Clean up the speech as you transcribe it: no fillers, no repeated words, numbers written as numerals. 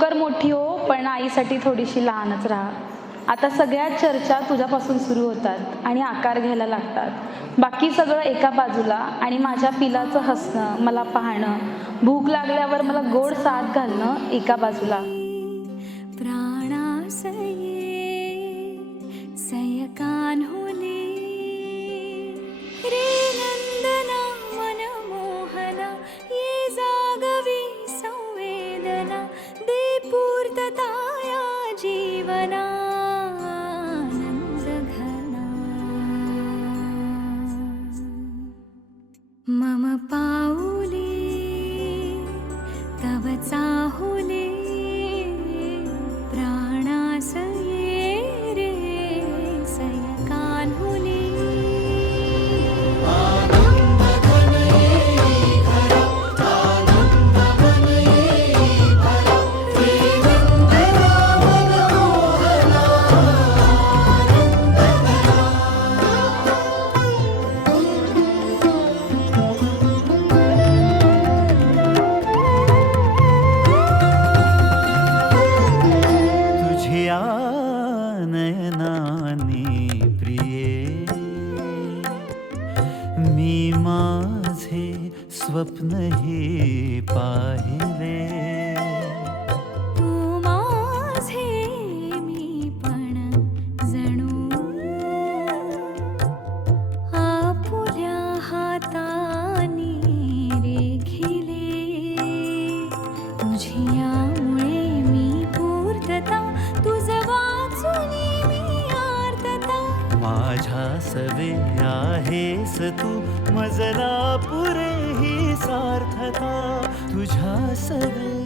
लवकर मोठी हो, पण आईसाठी थोडीशी लहानच राहा. आता सगळ्या चर्चा तुझ्यापासून सुरू होतात आणि आकार घ्यायला लागतात. बाकी सगळं एका बाजूला आणि माझ्या पिलाचं हसणं, मला पाहणं, भूक लागल्यावर मला गोड साथ घालणं एका बाजूला. प्राणासये सयकान्हुले रे नंदना मनमोहना ये जागवी संवेदना दे पूर्तता या जीवना आनंदघना मम पाऊले तव चाहुले प्राणासये रे सयकान्हुले नयनानी प्रिये मी माझे स्वप्न हे पाहिले तू माझे मी पण जणू आपुल्या हातानी रेखिले तुझियामुळे मी पूर्तता तुझ वाचुनी मी आर्तता माझ्या सवे आहेस तू मजला पुरे ही सार्थता तुझ्या सवे